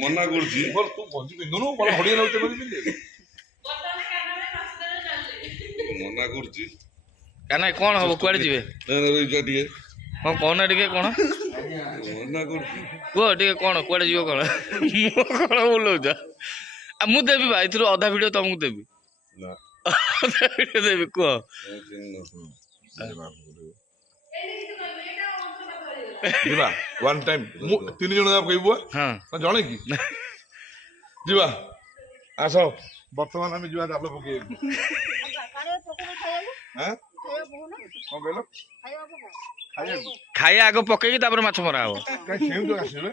ମନା କରୁଛି ମନା କରୁଛି କାନା କଣ ହବ କୁଆଡେ ଯିବେ ଟିକେ ହଁ କହୁନା ଟିକେ କଣ ମନା କରୁଛି କୁହ ଟିକେ କଣ କୁଆଡେ ଯିବ କଣ ମୁଁ କଣ ବୁଲଉଛ ମୁଁ ଦେବି ବା ଏଥିରୁ ଅଧା ଭିଡିଓ ତମକୁ ଦେବି ନା ଅଧା ଭିଡିଓ ଦେବି କୁହ ଯିବା ୱାନ୍ ଟାଇମ୍ ମୁଁ 3 ଜଣ ଯାକ କହିବୁ ହଁ ଜଣେ କି ଯିବା ଆସ ବର୍ତ୍ତମାନ ଆମେ ଯିବା ଜାଲ ପକେଇବାକୁ କଣ କହିଲ ଖାଇବାକୁ ଖାଇବା ଆଗ ପକେଇକି ତାପରେ ମାଛ ମରା ହବ କାହିଁ କେଉଁଠୁ ଆସିବେ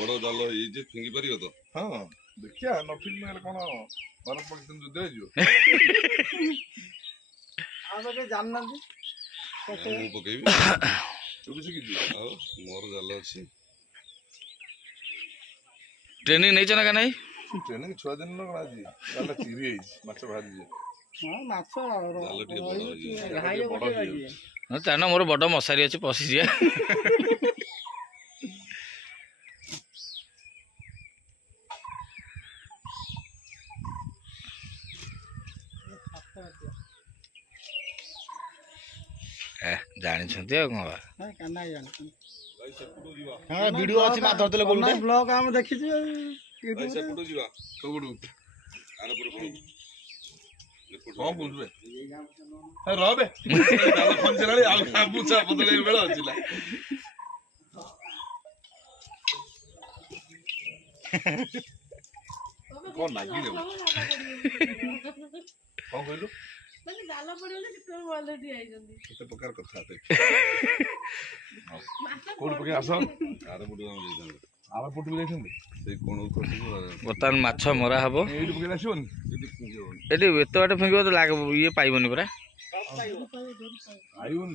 ବଡ ଜାଲ ହେଇଛି ଫିଙ୍ଗି ପାରିବ ତ ହଁ ଦେଖିବା ନ ଫିଲ୍ମ ହେଲେ କଣ ଭାରତ ପାକିସ୍ତାନ ଯୁଦ୍ଧ ହେଇଯିବ ଜାଣିନାହାନ୍ତି ମୁଁ ପକେଇବି ତୁ ବି ଶିଖିଛୁ ଆଉ ମୋର ଜାଲ ଅଛି ଟ୍ରେନିଂ ନେଇଛ ନା କାନାଇ ଟ୍ରେନିଂ ଛୁଆ ଦିନ କଣ ଆଜି ଜାଲ ଚିରି ହେଇଛି ମାଛ ବାହାରିଯିବ ମାଛ ଜାଲ ଟିକେ ବଡ ହେଇଯିବ ବଡ ହେଇଯାଉଛି ହଁ ଚାଲ ମୋର ବଡ ମଶାରୀ ଅଛି ପଶିଯିବା ଜାଣିଛନ୍ତି ଆଉ କଣ ବା ଭିଡିଓ ଅଛି ମାଛ ଧରିଥିଲେ କୋଉଠି ବ୍ଲଗ ଆମେ ଦେଖିଛୁ ସେପଟୁ ଯିବା ସବୁଠୁ ଆରପଟୁ କଣ ବୁଝବେ ରହବେ ଜାଲ ଖଞ୍ଚିଲାଣି ଆଉ ଗାମୁଛା ବଦଳେଇବା ବେଳ ଅଛି ନା କଣ ନାଗିଲେ କଣ କହିଲୁ କେତେ ପ୍ରକାର କଥା କୋଉଠି ପକେଇ ଆସ ଆରପଟୁ ଆମେ ଯାଇଥାନ୍ତୁ ଆରପଟକୁ ଯାଇଛନ୍ତି ସେଇ କୋଣକୁ ଖସିବୁ ବର୍ତ୍ତମାନ ମାଛ ମରା ହବ ଏଇଠି ପକେଇ ଆସିବନି ଏଠି ଫିଙ୍ଗି ହବନି ଏଠି ଏତେ ବାଟ ଫିଙ୍ଗିବ ତ ଇଏ ପାଇବନି ପରା ଆଇବନି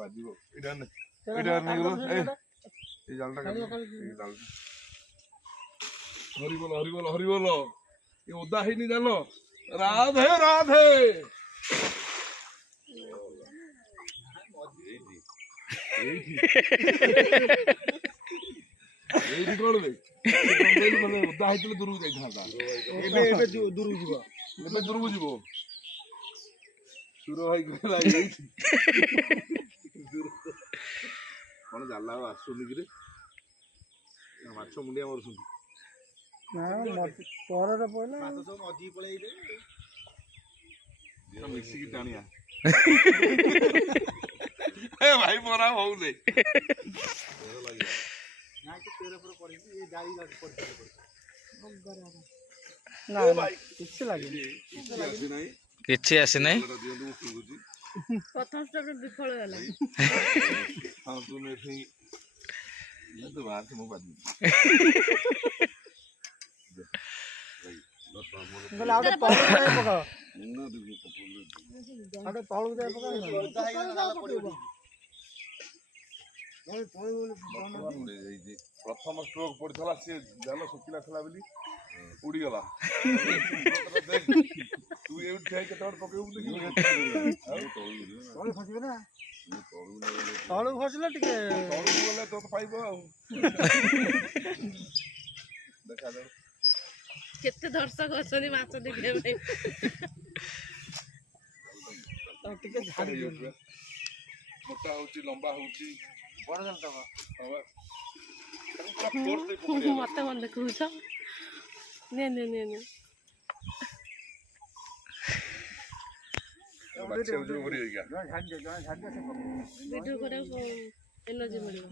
ବାଜିବ ଏଇଟା ନେଇଗଲ ଏଇ ଜାଲଟା ହରିବଲ ହରିବଲ ହରିବଲ ଏ ଓଦା ହେଇନି ଜାଲ ରାଧେ ରାଧେ ଏଇଠି ଏଇଠି କଣ ବେ ମାନେ ଓଦା ହେଇଥିଲେ ଦୂରକୁ ଯାଇଥାନ୍ତା ଏବେ ଦୂରକୁ ଯିବ ଏବେ ଦୂରକୁ ଯିବ ସୁର ଭାଇ କହିଲା ଏଇଠି କଣ ଜାଲ ଆଉ ଆସୁନି କିରେ ମାଛ ମୁଣ୍ଡିଆ ମାରୁଛନ୍ତି ପରରେ ପଇଲା ମିଶିକି ଟାଣିଆ ଭାଇ ମରା ହଉନି କିଛି ଲାଗେନି କିଛି ଆସିନାହିଁ ପ୍ରଥମ ଷ୍ଟେପ୍ ବିଫଳ ହେଲା ହଁ ତୁ ତୁ ବାହାରଛୁ ମୁଁ ବାଜି ପ୍ରଥମ ଷ୍ଟ୍ରୋକ ପଡିଥିଲା ସେ ଜାଲ ଶୁଖିଲା ଥିଲା ବୋଲି ଉଡିଗଲା ତୁ ଏମିତି ଠିଆ କେତେବେଳେ ପକେଇବୁ ତଳକୁ ଖସିଲେ ଟିକେ ତଳକୁ ଗଲେ ତୋତେ ପାଇବ ଆଉ ଦେଖାଯାଉ କେତେ ଦର୍ଶକ ଅଛନ୍ତି ମାଛ ଦେଖିବା ପାଇଁ ଟିକେ ଝାଡି ମୋଟା ହଉଛି ଲମ୍ବା ହଉଛି ମତେ କଣ ଦେଖୁଛ ନେ ଭିଡିଓ କରିବାକୁ ଏନର୍ଜି ମିଳିବ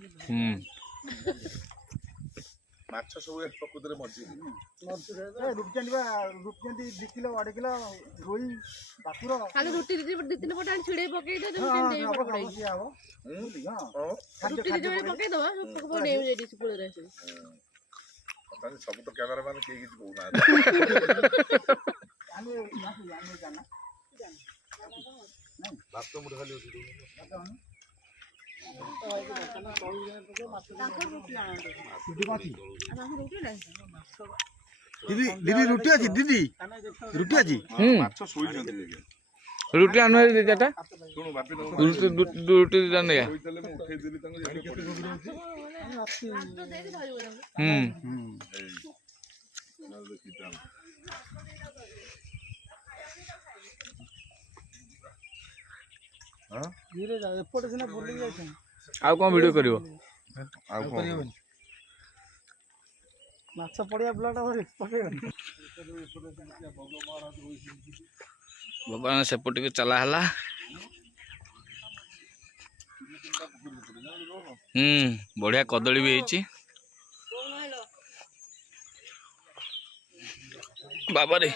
ମାଛ ସବୁ ପ୍ରକୃତରେ ମରିଯିବେ ରୂପଚାନ୍ଦି 2 କିଲୋ 2.5 କିଲୋ ରୋଇ ଭାକୁର ଖାଲି ରୁଟି 2-3 ପଟ ଛିଡେଇ ପକେଇ ଦେ ସବୁ ତ କ୍ୟାମେରା ମାନେ କେହି କିଛି କହୁନାହାନ୍ତି ଭାତ ମୁଠେ ଖାଲି दीदी रुटी अच्छी दीदी रुटी अच्छी ମାଛ ଶୋଇଛନ୍ତି ଆଜ୍ଞା। ରୁଟି ଆଣୁ ହେରି ଦି ଚାରିଟା ଶୁଣୁ ବାପି ନବ ରୁଟି ଦିଟା ନେଇ ଆ। ଶୋଇଥିଲେ ମୁଁ ଉଠେଇଦେଲି ତାଙ୍କୁ ଯେ କେତେ ଗଭୀର ଅଛି? ନହେଲେ ଦେଖିଥାନ୍ତି। धीरे जा एपटे सिना बुली जाय ଆଉ କ'ଣ ଭିଡ଼ିଓ କରିବ? ଆଉ କଣ माछ पड़िया ब्लड और पड़ेगा ଭଗବାନ ସେପଟ ଟିକେ ଚଲା ହେଲା। ବଢିଆ କଦଳୀ ବି ହେଇଛି ବାବାରେ।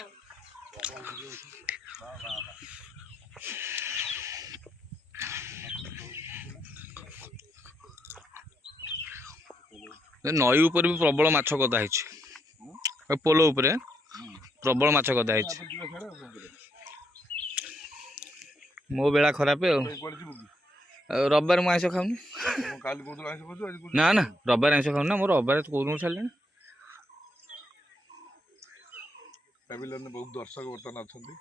ନଈ ଉପରେ ବି ପ୍ରବଳ ମାଛ ଗଦା ହେଇଛି। ପୋଲ ଉପରେ ପ୍ରବଳ ମାଛ ଗଦା ହେଇଛି। ମୋ ବେଳା ଖରାପ ଆଉ। ରବିବାର ମୁଁ ଆଇଁଷ ଖାଉନି। ନା ନା ରବିବାର ଆଇଁଷ ଖାଉନି ନା। ମୋର ରବିବାର କୋଉଦିନ ଛାଡ଼ିଲେଣି। ବହୁତ ଦର୍ଶକ ବର୍ତ୍ତମାନ ଅଛନ୍ତି।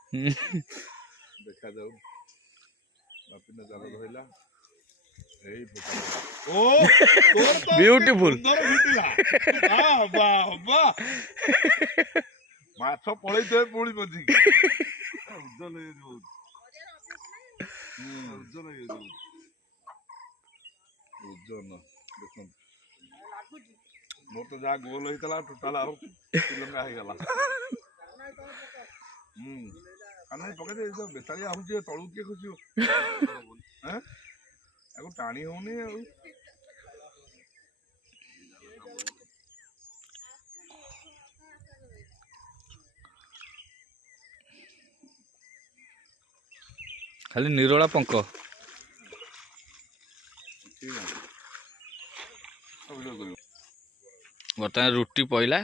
ଦେଖାଯାଉ ଜାଲ ଧଇଲା। ବ୍ୟୁଟିଫୁଲ ମାଛ ପଳେଇଥିବେ ପୁଣି ବଞ୍ଚିକି ଓଜନ ଦେଖନ୍ତୁ। ମୋର ତ ଯାହା ଗୋଲ ହେଇଥିଲା ଟୋଟାଲ ଆଉ ଶ୍ରୀଲଙ୍କା ହେଇଗଲା। ଆମେ ପକେଇ ବେତାଳିଆ ହଉଛି ତଳକୁ କିଏ ଖୁସିବ? ଆକୁ ଟାଣି ହଉନି ଆଉ। ଖାଲି ନିରୋଳା ପଙ୍କ। ବର୍ତ୍ତମାନ ରୁଟି ପଇଲା।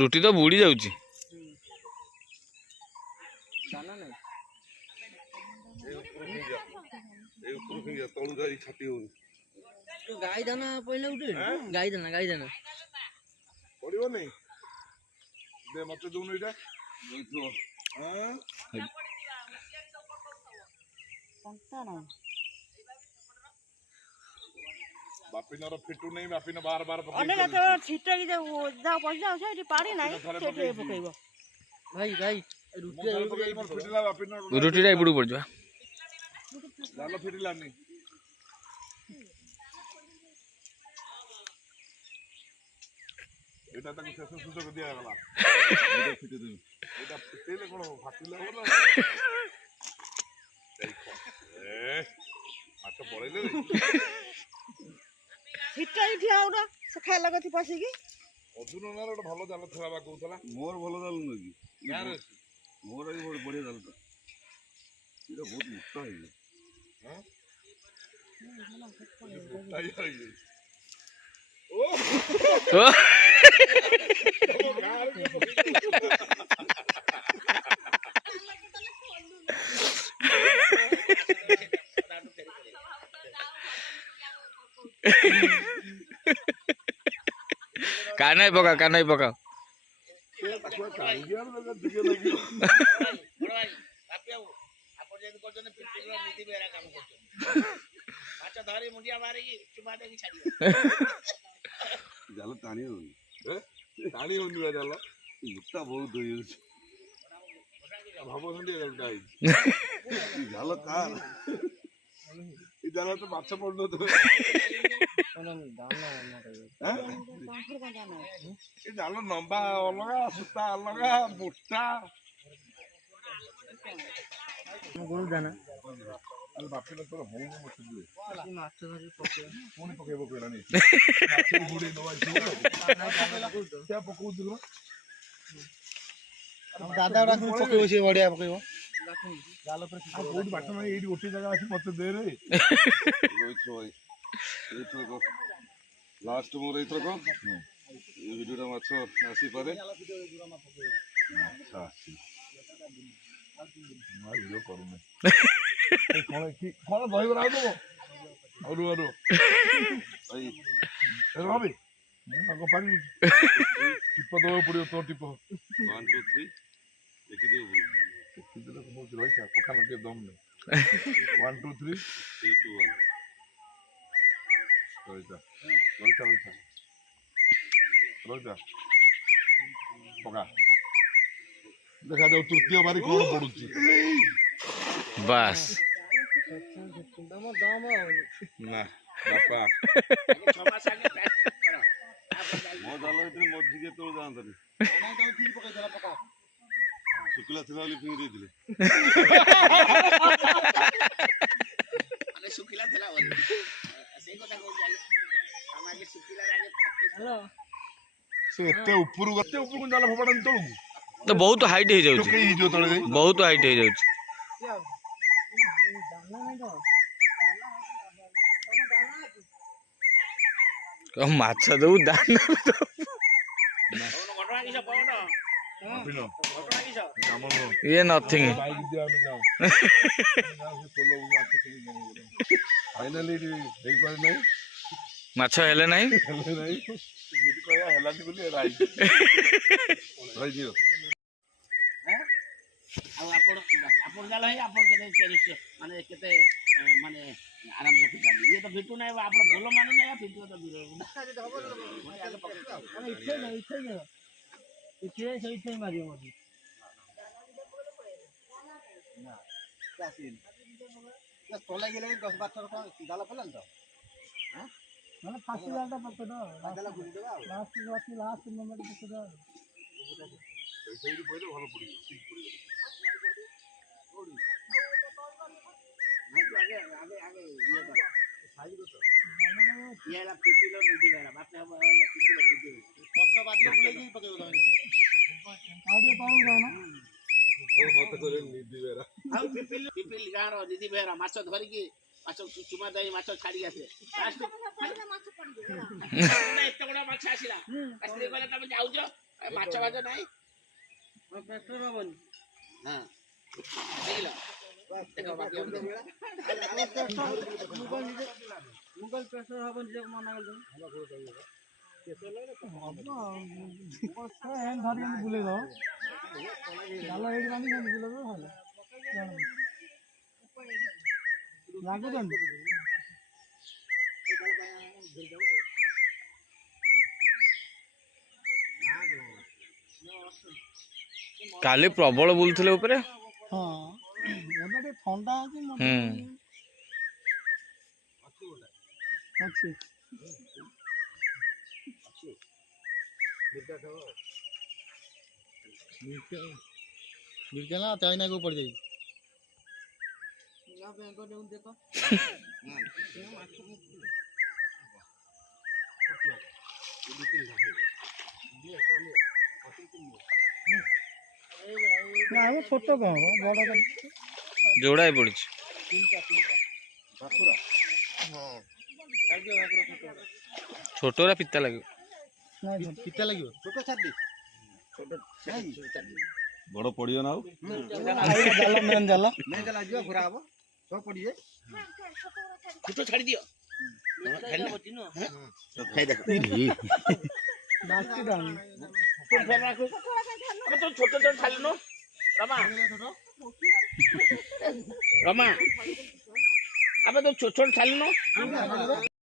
ରୁଟି ତ ବୁଡି ଯାଉଛି। ଗାଈ ଦାନା ପଇଲେ ଗୋଟେ ଗାଈ ଦାନା ପଡିବନି। ମତେ ଦଉନୁ ଏଇଟା। ବାପିନର ଫିଟୁ ନେଇ ବାପିନ ବାର ବାର ଛିଟେକି ଯାଉ ପଇସା ସେଠି ପାଣି ନାହିଁ ସେଠି ପକେଇବ। ଭାଇ ଭାଇ ରୁଟିଟା ଏପଟକୁ ପଡିଯିବା। ଜାଲ ଫିଟିଲାନି। ଏଇଟା ତାକୁ ଶେଷ ସୁଯୋଗ ଦିଆଗଲା। ଏଇଟା ଫିଟେଇଲେ କଣ ଫାଟିଲେ ହବ ନା? ମାଛ ପଳେଇଲେ ଖାଇଲା କତି ପଶିକି ଅଧୁନାର ଗୋଟେ ଭଲ ଜାଲ ଥିଲା ବା କହୁଥିଲା। ମୋର ଭଲ ଜାଲ ନୁହେଁ କି? ମୋର ବି ବଢିଆ ଜାଲଟା। ଏଇଟା ବହୁତ ମୋଟା ହେଇଯାଏ। କାନାଇ ପକା କାନାଇ ପକା। ଜାଲ ଟାଣି ହଉନି। ଟାଣି ହଉନି ବା ଜାଲ। ମୋଟା ବହୁତ ହେଇଯାଉଛି। ଭାବୁଛନ୍ତି ଜାଲଟା ହେଇଛି। ଜାଲ କାର ଏ ଜାଲ ତ ମାଛ ପଡୁନଥିବ। ଏ ଜାଲ ଲମ୍ବା ଅଲଗା ସୂତା ଅଲଗା ମୋଟା। ବାପିନ ତୋର ହଉନି ମତେ ପୁଣି ପକେଇ ପକେଇଲାନି। ବୁଡେଇ ଦବା ପକଉଥିଲ। दादा पकेब से बढ़िया पकेब कोई बाଟ नहीं एठी गोटे जगह अछि मते दे रे रोहित भाई एथरक लास्ट मोर एथरक ये वीडियो माछ आसी पारे अच्छा मैं वीडियो करूने कोन दही बरा दो अरु भाई ରବି ମୁଁ ଆଗ ପାରିବି ଟିପ ଦେବାକୁ ପଡ଼ିବ ତୋ ଟିପ 1 2 3 ଦେଖିଦିଅ ମୁଁ ରହିଥା ପଖାଳ ଟିକେ ଦମ୍ ନେ 1 2 3 3 2 1 ରହିଥା ପକା ଦେଖାଯାଉ ତୃତୀୟ ବାରି କଣ ପଡୁଛି ବାସ୍ ନା ବାପା ମୋ ଜାଲ ଭିତରେ ମଝି କେତେବେଳେ ଯାଆନ୍ତାନି ଶୁଖିଲା ଥିଲା ବୋଲି ଫିଙ୍ଗି ଦେଇଥିଲେ ସେ ଏତେ ଉପରକୁ ଜାଲ ଫୋପାଡ଼ନ୍ତି ତଳକୁ ତ ବହୁତ ହାଇଟ୍ ହେଇଯାଉଛି ଟୋକେଇ ହେଇଯିବ ତଳେ ଯାଇ ବହୁତ ହାଇଟ୍ ହେଇଯାଉଛି ମାଛ ଦବୁ ଦାନା ବି ଦବୁ। ଇଏ ନଥିଙ୍ଗ ଫାଇନାଲି ହେଇପାରେ ନାହିଁ ମାଛ ହେଲେ ନାହିଁ ହେଲାନି ବୋଲି ରହିଯିବ ଆଉ ଆପଣ ଜାଲ ହେଇ ଆପଣ କେତେ ମାନେ କେତେ ମାନେ ଆରାମସେ ଫିଟାନ୍ତି ଇଏ ତ ଫିଟୁ ନାହିଁ ଆପଣ ଭଲ ମାନେ ନାହିଁ ଫିଟିବ ତ ଦୂର ତଳେ ଗেলে 10-12 ଥର ଜାଲ ପଡ଼ିଲାନି ତ ମାନେ ଫାସି ଜାଲଟା ପକେଇଦବା ଜାଲ ଗୁଡ଼ି ଦେବା ଆଉ ଲାଷ୍ଟ ମୋମେଣ୍ଟ ପକେଇଦବା ସେଇଠି ପଇଲେ ଭଲ ପଡ଼ିବ ଗାଁର ଦିଦି ବେହେରା ମାଛ ଧରିକି ମାଛ ଚୁମା ଦେଇ ମାଛ ଛାଡ଼ି ଆସେ ଏତେ ବଡ଼ ମାଛ ଆସିଲା ସ୍ତ୍ରୀ କହିଲେ ତମେ ଯାଉଛ ମାଛ ଭାଜ ନାହିଁ ହବନି ହଁ ବୁଲେଇ ଦବ ଜାଲ ହେଇକି ବାନ୍ଧି ବୁଲେଇ ଦବ ଭଲ ଲାଗୁଛନ୍ତି କାଲି ପ୍ରବଳ ବୁଲୁଥିଲେ ଉପରେ ହଁ ଏବେ ଟିକେ ଥଣ୍ଡା ଅଛି ଅଛି मिर्चा ना चाइना के ऊपर जाइए छोट कौन बड़ा ଯୋଡ଼ାଏ ପଡିଛି ଛୋଟରା ପିତା ଲାଗିବ ପିତା ଲାଗିବ ଛୋଟ ଛାଡି ବଡ ପଡିବ ନା ଆଉ ଜାଲ ମେନ୍ ଜାଲ ଯିବ ଘୋରା ହବ ସବୁ ପଡିଏ ଛୋଟ ଛାଡ଼ି ଦିଅ ଛୋଟ ଛାଡ଼ିଲୁ ରମା ଆମେ ତ ଛୋଟ ଛାଡ଼ିଲୁ